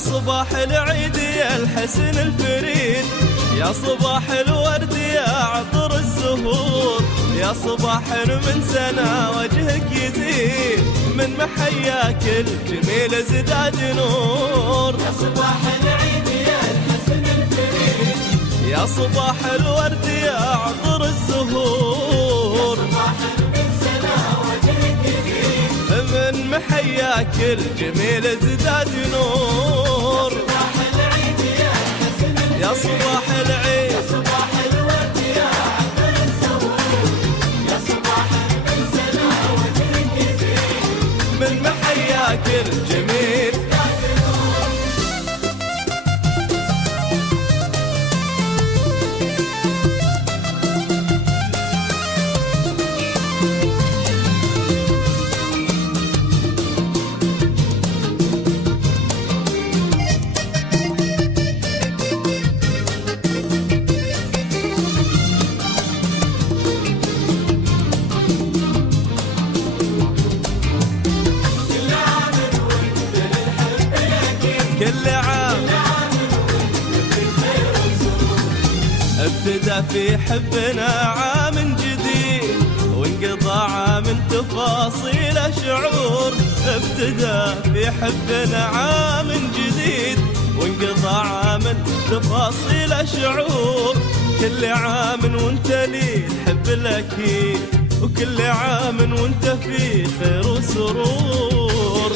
صباح العيد يا الحسن الفريد، يا صباح الورد يا عطر الزهور، يا صباح من سنة وجهك يزيد، من محياك الجميل ازداد نور. يا صباح العيد يا الحسن الفريد، يا صباح الورد يا عطر الزهور، يا صباح من سنة وجهك يزيد، من محياك الجميل ازداد نور. صباح العيد يا الحسن الفريد، يا صباح العيد، يا صباح الورد يا عطر الزهور، يا صباح من سنة وجهك يزيد، من محياك الجميل. كل عام ابتدى في حبنا عام جديد، وانقضى عام تفاصيل شعور. ابتدى في حبنا عام جديد، وانقضى عام تفاصيل شعور. كل عام وانت لي الحب الاكيد، وكل عام وانت في خير وسرور.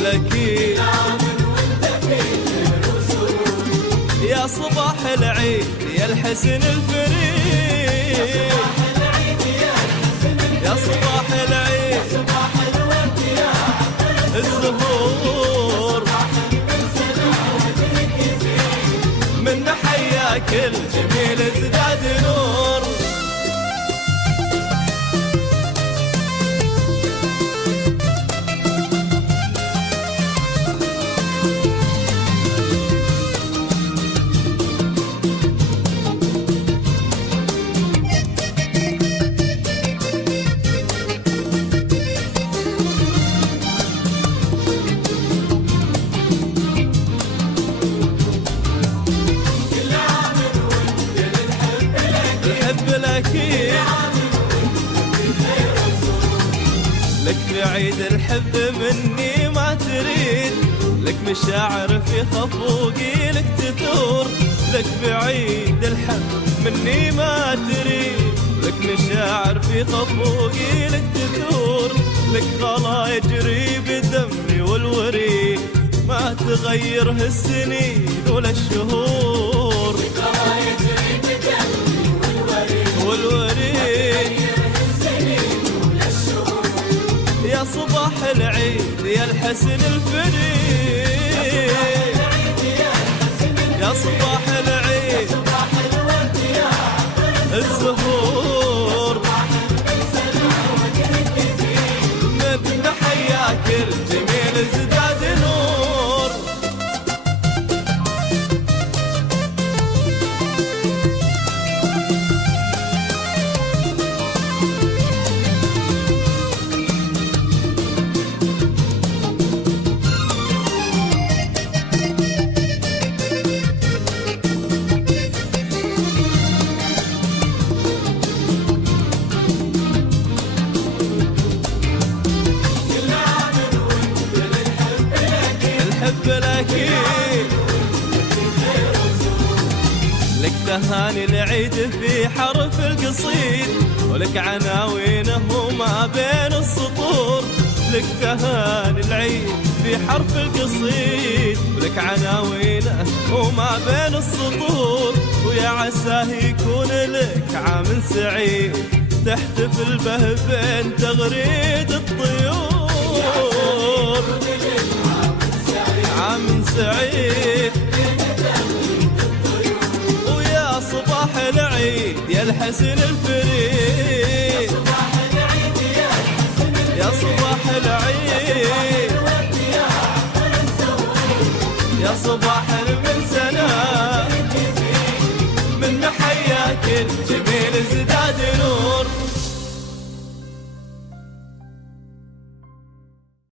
الأكيد يا صباح العيد يا الحسن الفريد، يا صباح العيد الزهور، من محياك الجميل ازداد نور. لك في عيد الحب مني ما تريد، لك مشاعر في خفوقي لك تثور. لك في عيد الحب مني ما تريد، لك مشاعر في خفوقي لك تثور. لك غلا يجري بدمي والوريد، ما تغيره السنين ولا الشهور. غلا يجري بدمي والوريد، يا صباح العيد يا الحسن الفريد، يا صباح العيد الزهور، من محياك الجميل ازداد نور. لك تهاني العيد في حرف القصيد، ولك عناوينه وما بين السطور. لك تهاني العيد في حرف القصيد، ولك عناوينه وما بين السطور. ويا عساه يكون لك عام سعيد، تحتفل به بين تغريد الطيور. عام سعيد ويا صباح العيد يا الحسن الفريد، يا صباح العيد يا صباح من سنة، من محياك الجميل ازداد